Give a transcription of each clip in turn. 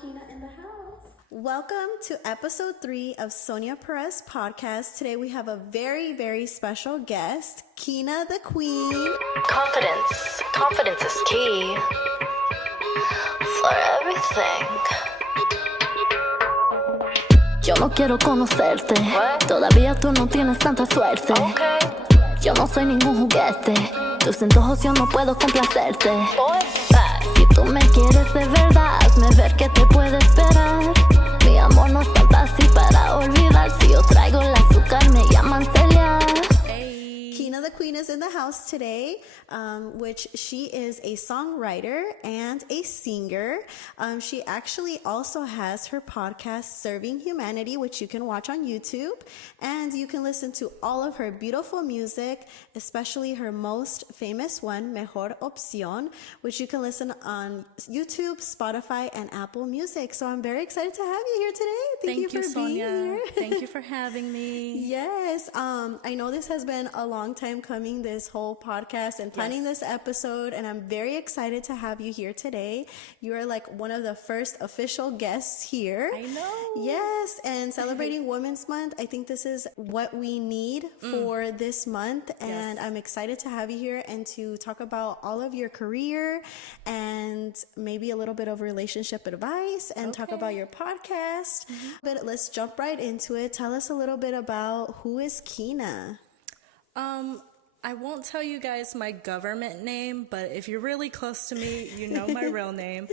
Kina in the house. Welcome to episode 3 of Sonia Perez podcast. Today we have a very, very special guest, Kina the Queen. Confidence. Confidence is key for everything. Yo no quiero conocerte. Todavía tú no tienes tanta suerte. Okay. Yo no soy ningún juguete. Tus antojos yo no puedo complacerte. Boy, back. Si tú me quieres de verdad, hazme ver que te puedo esperar. Mi amor no es tan fácil para olvidar. Si yo traigo el azúcar, me llaman Celia. Kina the Queen is in the house today, which she is a songwriter and a singer. She actually also has her podcast, Serving Humanity, which you can watch on YouTube. And you can listen to all of her beautiful music, especially her most famous one, Mejor Opción, which you can listen on YouTube, Spotify, and Apple Music. So I'm very excited to have you here today. Thank you for Sonia. being here. Thank you for having me. Yes. I know this has been a long time coming, this whole podcast and planning this episode, and I'm very excited to have you here today. You are like one of the first official guests here. I know. Yes, and celebrating Women's Month, I think this is what we need for this month, and I'm excited to have you here and to talk about all of your career and maybe a little bit of relationship advice and talk about your podcast. But let's jump right into it. Tell us a little bit about who is Kina. I won't tell you guys my government name, but if you're really close to me, you know my real name.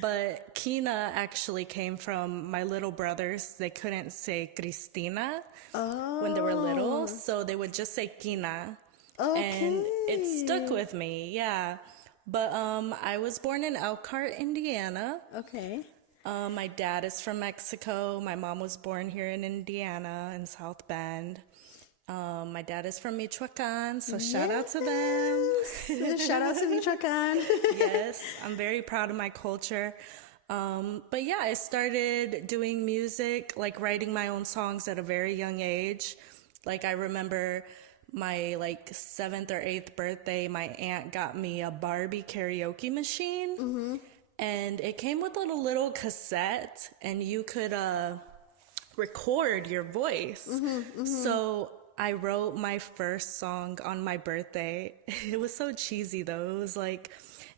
But Kina actually came from my little brothers. They couldn't say Cristina when they were little, so they would just say Kina. And it stuck with me, yeah. But I was born in Elkhart, Indiana. Okay. My dad is from Mexico. My mom was born here in Indiana, in South Bend. My dad is from Michoacan, so shout out to them. Shout out to Michoacan. Yes, I'm very proud of my culture. But yeah, I started doing music, like writing my own songs at a very young age. Like I remember my 7th or 8th birthday, my aunt got me a Barbie karaoke machine. And it came with a little cassette, and you could record your voice. So I wrote my first song on my birthday. It was so cheesy though. It was like,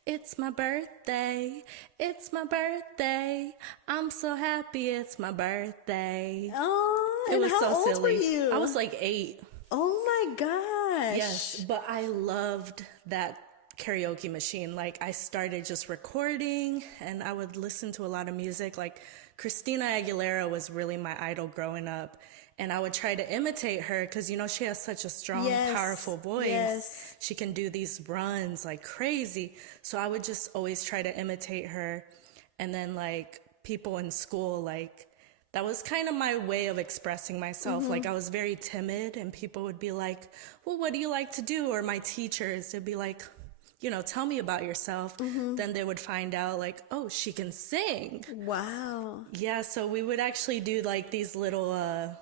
it's my birthday, it's my birthday, I'm so happy it's my birthday. Oh, It and was how so old silly. were you? I was like 8. Oh my gosh. Yes, but I loved that karaoke machine. Like I started just recording, and I would listen to a lot of music. Like Christina Aguilera was really my idol growing up. And I would try to imitate her because, you know, she has such a strong, powerful voice. Yes. She can do these runs like crazy. So I would just always try to imitate her. And then like people in school, like that was kind of my way of expressing myself. Like I was very timid, and people would be like, well, what do you like to do? Or my teachers, they'd be like, you know, tell me about yourself. Then they would find out like, oh, she can sing. Wow. Yeah, so we would actually do like these little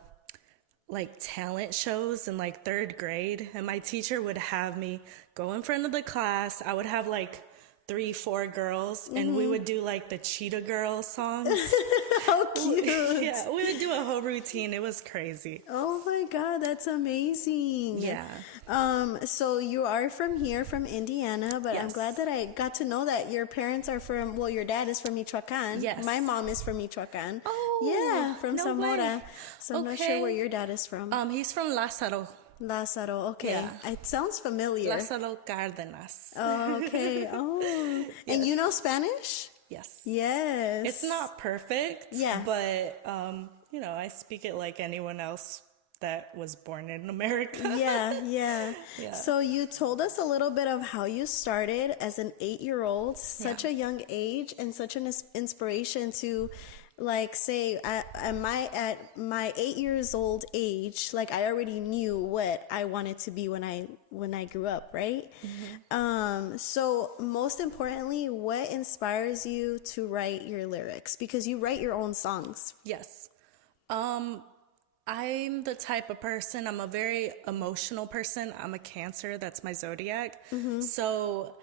like talent shows in like 3rd grade, and my teacher would have me go in front of the class. I would have like 3-4 girls, and we would do like the Cheetah Girl songs. How cute. Yeah, we would do a whole routine. It was crazy. Oh my God, that's amazing. Yeah. So you are from here, from Indiana, but I'm Yes. glad that I got to know that your parents are from, well, your dad is from Michoacan. Yes. My mom is from Michoacan. Oh, yeah, from no Zamora. way. So I'm not Okay. sure where your dad is from. He's from Lázaro. Lázaro, okay. Yeah. It sounds familiar. Lázaro Cárdenas. Oh, okay. Oh. And you know Spanish? Yes. Yes. It's not perfect. Yeah. But, you know, I speak it like anyone else that was born in America. Yeah. Yeah. So you told us a little bit of how you started as an 8-year-old, such a young age, and such an inspiration to, like, say, at my 8 years old age, like I already knew what I wanted to be when I grew up, right? So most importantly, what inspires you to write your lyrics? Because you write your own songs. Yes. I'm the type of person, I'm a very emotional person. I'm a Cancer, that's my zodiac. So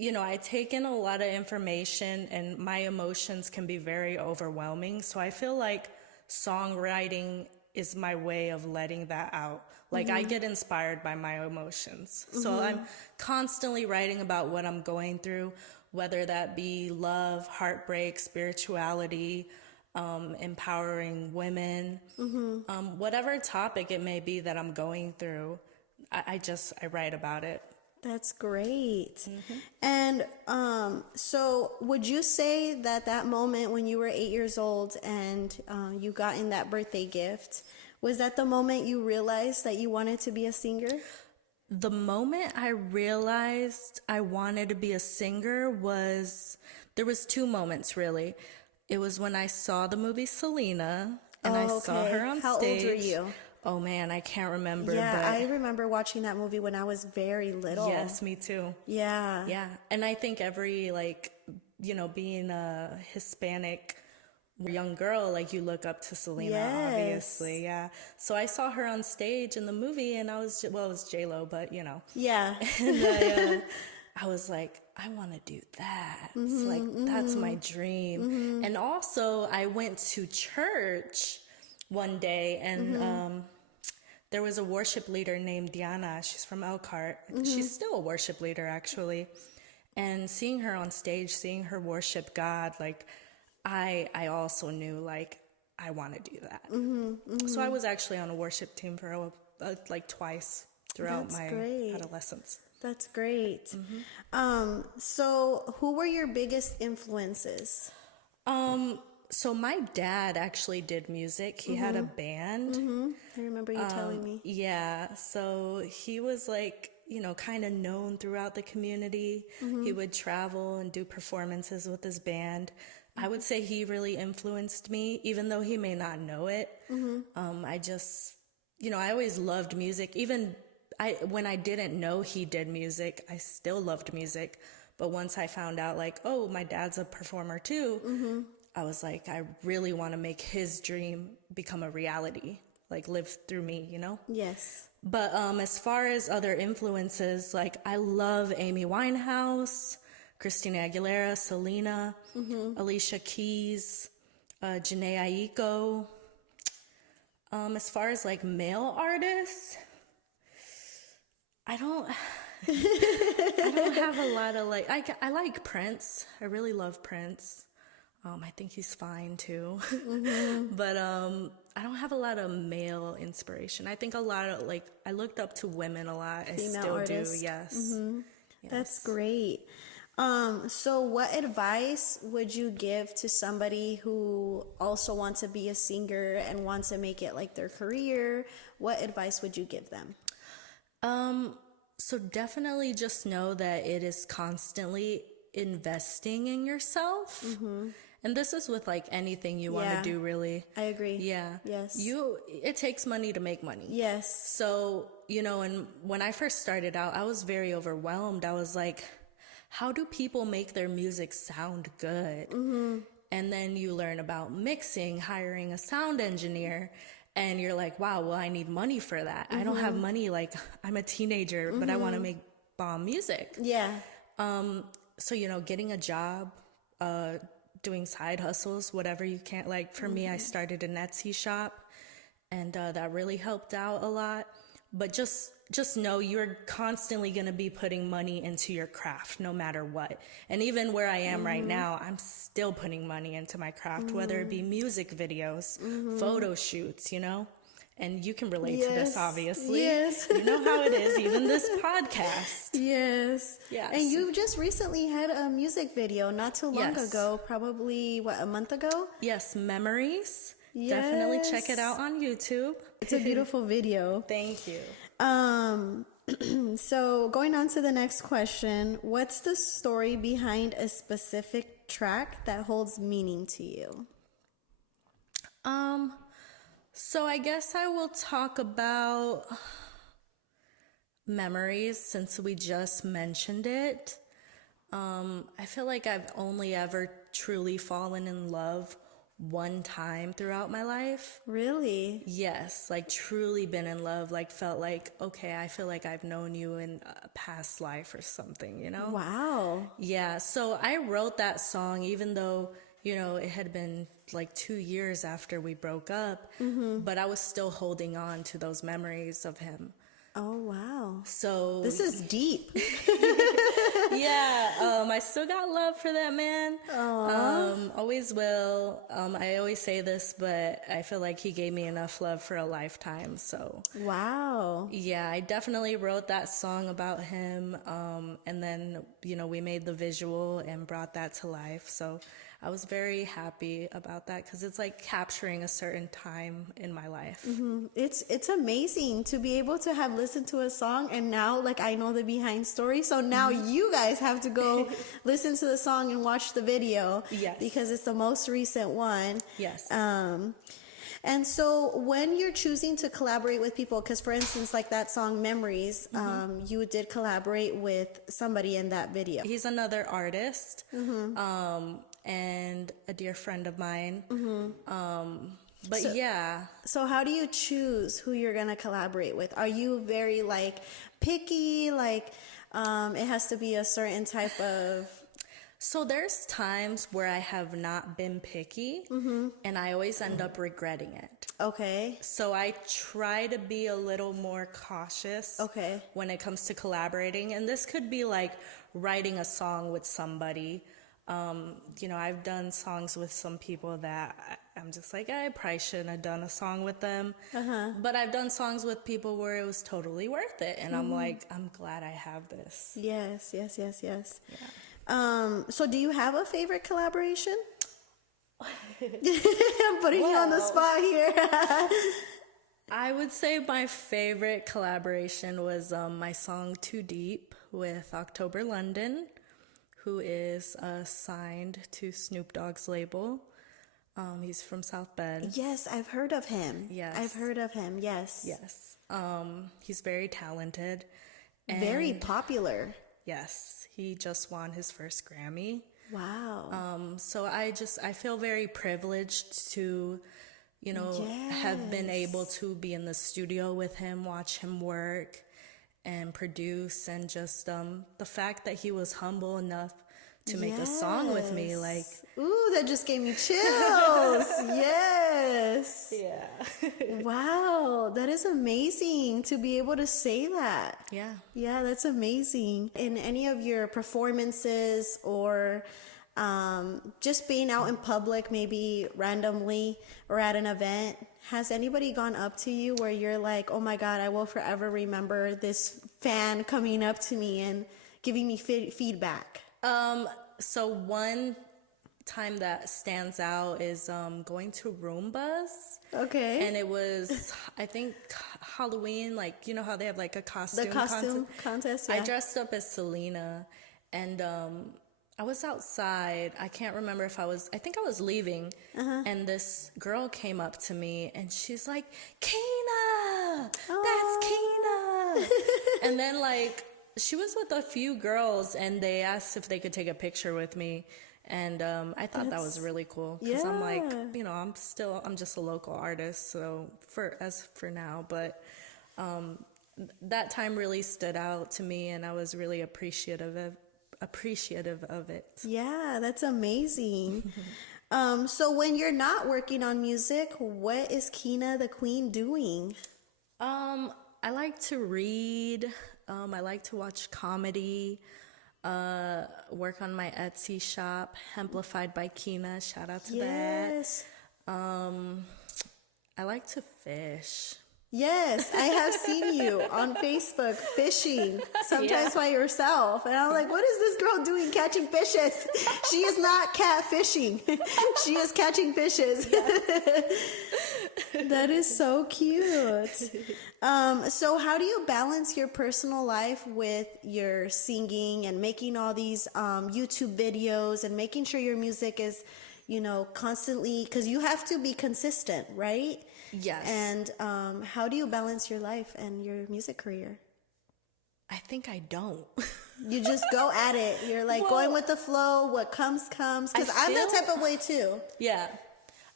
you know, I take in a lot of information and my emotions can be very overwhelming. So I feel like songwriting is my way of letting that out. Like I get inspired by my emotions. So I'm constantly writing about what I'm going through, whether that be love, heartbreak, spirituality, empowering women, whatever topic it may be that I'm going through, I write about it. That's great. And so would you say that that moment when you were 8 years old and you got in that birthday gift, was that the moment you realized that you wanted to be a singer? The moment I realized I wanted to be a singer there was two moments really. It was when I saw the movie Selena and I saw her on How stage. old were you? Oh man, I can't remember. Yeah, but I remember watching that movie when I was very little. yes, me too. Yeah. Yeah, and I think every being a Hispanic young girl, like you look up to Selena, Yes. obviously. Yeah. So I saw her on stage in the movie, and it was J-Lo, but Yeah. and I was like, I want to do that. Like that's my dream. And also, I went to church one day, and there was a worship leader named Diana. She's from Elkhart. She's still a worship leader, actually. And seeing her on stage, seeing her worship God, like I also knew like I want to do that. So I was actually on a worship team for like twice throughout That's my great. adolescence. That's great. So who were your biggest influences? So my dad actually did music. He had a band. I remember you telling me. Yeah, so he was like, kind of known throughout the community. He would travel and do performances with his band. I would say he really influenced me, even though he may not know it. I just, I always loved music. Even when I didn't know he did music, I still loved music. But once I found out, like, oh, my dad's a performer too, I was like, I really want to make his dream become a reality, like live through me, Yes. But as far as other influences, like I love Amy Winehouse, Christina Aguilera, Selena, Alicia Keys, Janae Aiko. As far as like male artists, I don't have a lot of like, I like Prince. I really love Prince. I think he's fine too. But I don't have a lot of male inspiration. I think a lot of like, I looked up to women a lot. I Female still artists. do, yes. Yes. That's great. So what advice would you give to somebody who also wants to be a singer and wants to make it like their career? What advice would you give them? So definitely just know that it is constantly investing in yourself. And this is with like anything you want to do, really. I agree. Yeah. Yes. It takes money to make money. Yes. So, and when I first started out, I was very overwhelmed. I was like, how do people make their music sound good? And then you learn about mixing, hiring a sound engineer, and you're like, wow, well, I need money for that. I don't have money. Like, I'm a teenager, but I want to make bomb music. Yeah. So, getting a job, doing side hustles, whatever you can. Like for me, I started an Etsy shop, and that really helped out a lot. But just know you're constantly going to be putting money into your craft no matter what. And even where I am right now, I'm still putting money into my craft, whether it be music videos, photo shoots, And you can relate to this, obviously. Yes. You know how it is, even this podcast. Yes. Yes. And you just recently had a music video not too long Yes. ago, probably, a month ago? Yes, Memories. Definitely check it Yes. out on YouTube. It's a beautiful video. Thank you. So going on to the next question, what's the story behind a specific track that holds meaning to you? So I guess I will talk about Memories since we just mentioned it. I feel like I've only ever truly fallen in love one time throughout my life. Really? Yes, like truly been in love, like felt like, okay, I feel like I've known you in a past life or something, you know? Wow. Yeah, so I wrote that song even though, you know, it had been like 2 years after we broke up, but I was still holding on to those memories of him. Oh, wow. So This is deep. yeah, I still got love for that man. Always will. I always say this, but I feel like he gave me enough love for a lifetime. So Wow. yeah, I definitely wrote that song about him. And then, you know, we made the visual and brought that to life. So I was very happy about that because it's like capturing a certain time in my life. It's amazing to be able to have listened to a song and now like I know the behind story. So now you guys have to go listen to the song and watch the video. Yes. Because it's the most recent one. Yes. And so when you're choosing to collaborate with people, because for instance, like that song Memories, you did collaborate with somebody in that video. He's another artist, and a dear friend of mine. But yeah. So how do you choose who you're going to collaborate with? Are you very like picky? Like it has to be a certain type of... So there's times where I have not been picky, and I always end up regretting it. Okay. So I try to be a little more cautious Okay. when it comes to collaborating. And this could be like writing a song with somebody. You know, I've done songs with some people that I'm just like, I probably shouldn't have done a song with them. But I've done songs with people where it was totally worth it. And I'm like, I'm glad I have this. Yes. So do you have a favorite collaboration? I'm putting you on the spot here. I would say my favorite collaboration was my song Too Deep with October London, who is signed to Snoop Dogg's label. He's from South Bend. Yes, I've heard of him. Yes. I've heard of him. Yes. Yes. He's very talented. Very popular. Yes. He just won his first Grammy. Wow. So I feel very privileged to, you know, have been able to be in the studio with him, watch him work and produce, and just the fact that he was humble enough to make a song with me, like, ooh, that just gave me chills. Yes. yeah. Wow, that is amazing to be able to say that. Yeah. Yeah, that's amazing. In any of your performances or just being out in public, maybe randomly or at an event, has anybody gone up to you where you're like, oh my God, I will forever remember this fan coming up to me and giving me feedback? So one time that stands out is going to Roombas. Okay. And it was, I think, Halloween, like, you know how they have like a costume The costume contest, yeah. I dressed up as Selena, and I was outside. I can't remember if I think I was leaving, and this girl came up to me, and she's like, Kina! That's Kina! And then, like, she was with a few girls, and they asked if they could take a picture with me. And I thought that was really cool, because I'm like, you know, I'm just a local artist, so for now, but that time really stood out to me, and I was really appreciative of it. Yeah, that's amazing. So when you're not working on music, what is Kina the Queen doing? I like to read. I like to watch comedy. Work on my Etsy shop, Hemplified by Kina. Shout out to Yes. that. I like to fish. Yes, I have seen you on Facebook fishing, sometimes by yourself. And I'm like, what is this girl doing catching fishes? She is not catfishing. She is catching fishes. That is so cute. So how do you balance your personal life with your singing and making all these YouTube videos and making sure your music is, you know, constantly, because you have to be consistent, right? Yes. And how do you balance your life and your music career? I think I don't. You just go at it. You're like going with the flow. What comes. Because I'm that type of way too. Yeah.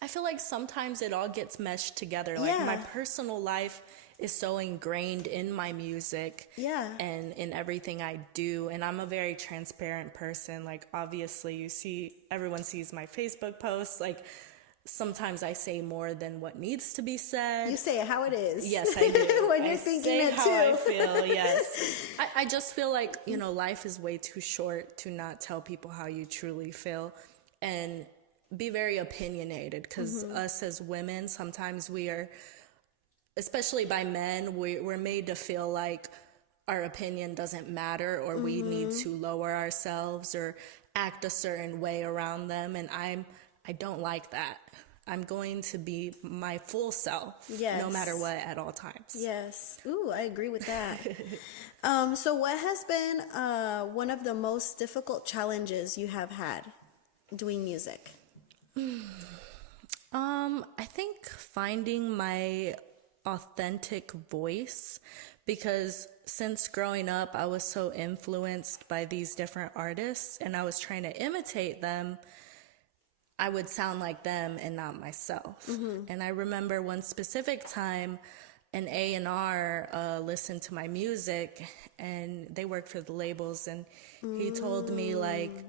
I feel like sometimes it all gets meshed together. Like my personal life is so ingrained in my music and in everything I do. And I'm a very transparent person. Like, obviously, everyone sees my Facebook posts. Like, sometimes I say more than what needs to be said. You say it how it is. Yes, I do. When you're thinking it how too. I feel, yes. I just feel like, life is way too short to not tell people how you truly feel and be very opinionated, because us as women, sometimes we are, especially by men, we're made to feel like our opinion doesn't matter, or we need to lower ourselves or act a certain way around them. And I don't like that. I'm going to be my full self, no matter what, at all times. Yes. Ooh, I agree with that. So what has been one of the most difficult challenges you have had doing music? I think finding my authentic voice, because since growing up, I was so influenced by these different artists and I was trying to imitate them. I would sound like them and not myself. And I remember one specific time, an A&R listened to my music, and they work for the labels, and he told me, like,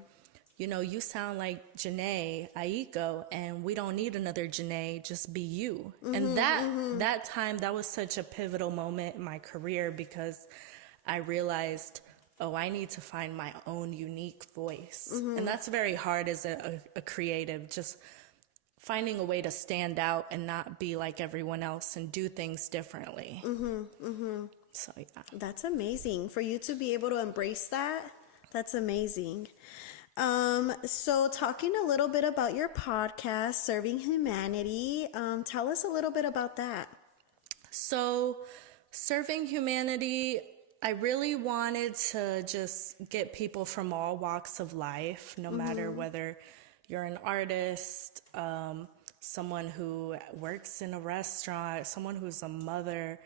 you sound like Janae Aiko, and we don't need another Janae, just be you. And that time, that was such a pivotal moment in my career, because I realized, I need to find my own unique voice. And that's very hard as a creative, just finding a way to stand out and not be like everyone else and do things differently. So, yeah. That's amazing. For you to be able to embrace that, that's amazing. So talking a little bit about your podcast, Serving Humanity, tell us a little bit about that. So, Serving Humanity, I really wanted to just get people from all walks of life, no matter whether you're an artist, someone who works in a restaurant, someone who's a mother,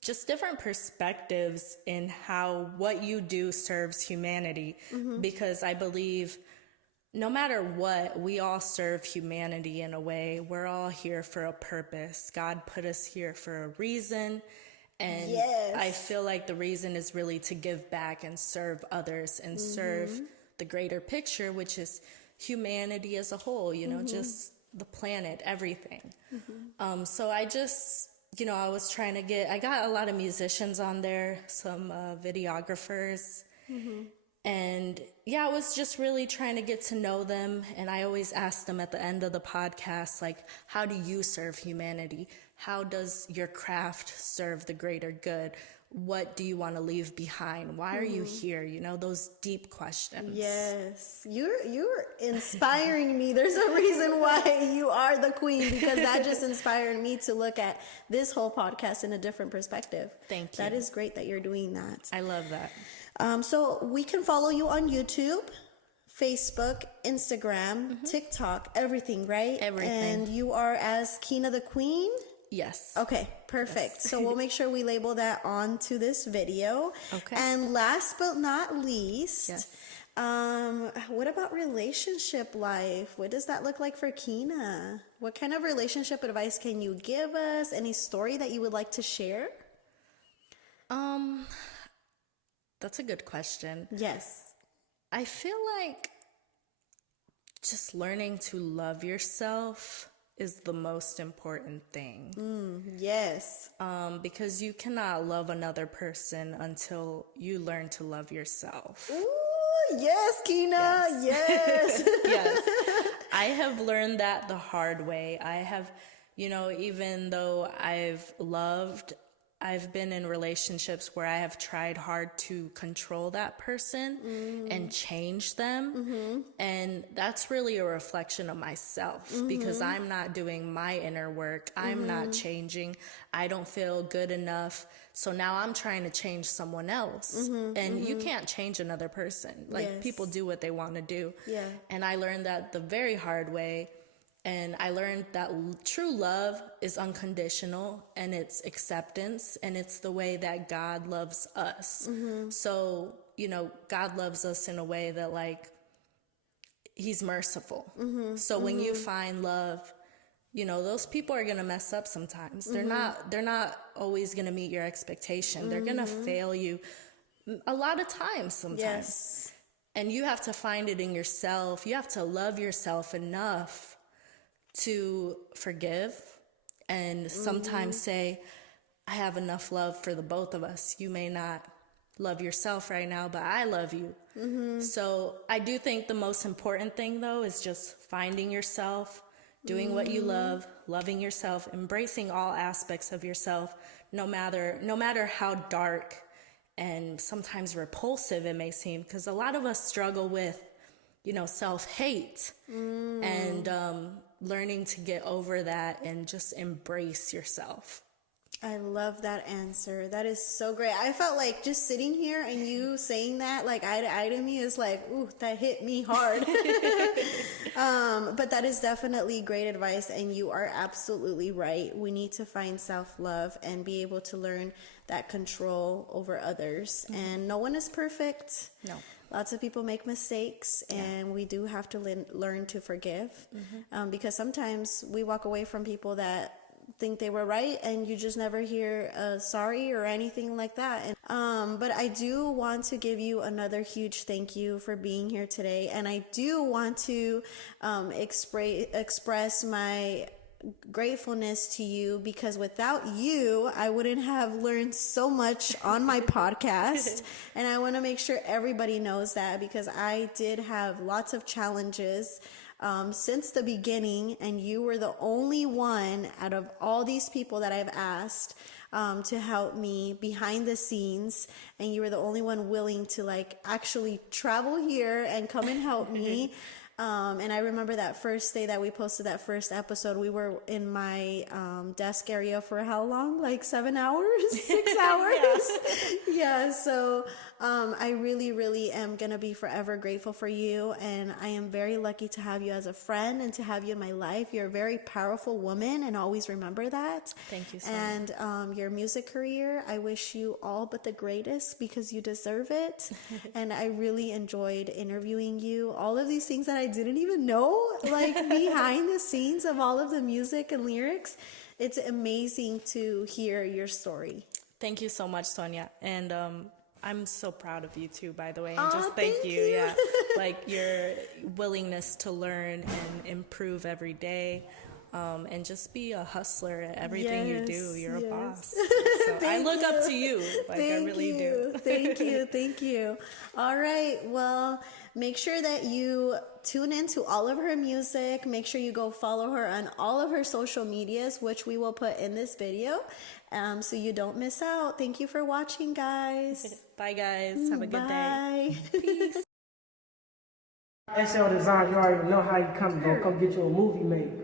just different perspectives in how what you do serves humanity. Because I believe no matter what, we all serve humanity in a way. We're all here for a purpose. God put us here for a reason. And I feel like the reason is really to give back and serve others and serve the greater picture, which is humanity as a whole, just the planet, everything. So I just, I was trying to I got a lot of musicians on there, some videographers. And I was just really trying to get to know them. And I always ask them at the end of the podcast, like, how do you serve humanity? How does your craft serve the greater good? What do you want to leave behind? Why are you here? Those deep questions. Yes. You're inspiring me. There's a reason why you are the queen, because that just inspired me to look at this whole podcast in a different perspective. Thank you. That is great that you're doing that. I love that. So we can follow you on YouTube, Facebook, Instagram, TikTok, everything, right? Everything. And you are as Kina the Queen? Yes. Okay, perfect. Yes. So we'll make sure we label that onto this video. Okay. And last but not least, what about relationship life? What does that look like for Kina? What kind of relationship advice can you give us? Any story that you would like to share? That's a good question. Yes. I feel like just learning to love yourself is the most important thing. Yes. Because you cannot love another person until you learn to love yourself. Ooh, yes, Kina. Yes. Yes. I have learned that the hard way. I have, even though I've been in relationships where I have tried hard to control that person and change them. And that's really a reflection of myself, because I'm not doing my inner work. I'm not changing. I don't feel good enough. So now I'm trying to change someone else. And you can't change another person. Like, people do what they want to do. Yeah. And I learned that the very hard way. And I learned that true love is unconditional, and it's acceptance, and it's the way that God loves us. So, God loves us in a way that, like, he's merciful. So when you find love, you know, those people are going to mess up sometimes. They're not always going to meet your expectation. They're going to fail you a lot of times sometimes. Yes. And you have to find it in yourself. You have to love yourself enough to forgive and sometimes say, I have enough love for the both of us. You may not love yourself right now, but I love you. So I do think the most important thing, though, is just finding yourself, doing what you love, loving yourself, embracing all aspects of yourself, no matter how dark and sometimes repulsive it may seem, because a lot of us struggle with, you know, self-hate and learning to get over that and just embrace yourself. I love that answer. That is so great. I felt like just sitting here and you saying that, like eye to eye to me, is like, ooh, that hit me hard. But that is definitely great advice, and you are absolutely right. We need to find self-love and be able to learn that control over others. And no one is perfect. No. Lots of people make mistakes, and we do have to learn to forgive, because sometimes we walk away from people that think they were right, and you just never hear sorry or anything like that. And but I do want to give you another huge thank you for being here today, and I do want to express my gratefulness to you, because without you I wouldn't have learned so much on my podcast. And I want to make sure everybody knows that, because I did have lots of challenges since the beginning, and you were the only one out of all these people that I've asked to help me behind the scenes, and you were the only one willing to like actually travel here and come and help me. And I remember that first day that we posted that first episode, we were in my desk area for how long? Like 7 hours? 6 hours? Yeah, so I really, really am going to be forever grateful for you. And I am very lucky to have you as a friend and to have you in my life. You're a very powerful woman, and always remember that. Thank you so much. And your music career, I wish you all but the greatest, because you deserve it. And I really enjoyed interviewing you. All of these things that I didn't even know, like behind the scenes of all of the music and lyrics. It's amazing to hear your story. Thank you so much, Sonia. And I'm so proud of you too, by the way. And just thank you. Yeah. Like your willingness to learn and improve every day. And just be a hustler at everything you do. You're a boss. So I look up to you. Like I really do. Thank you. All right. Well, make sure that you tune into all of her music. Make sure you go follow her on all of her social medias, which we will put in this video, so you don't miss out. Thank you for watching, guys. Bye, guys. Have a good Bye. day. Peace. SL Design, you already know how you come get you a movie made.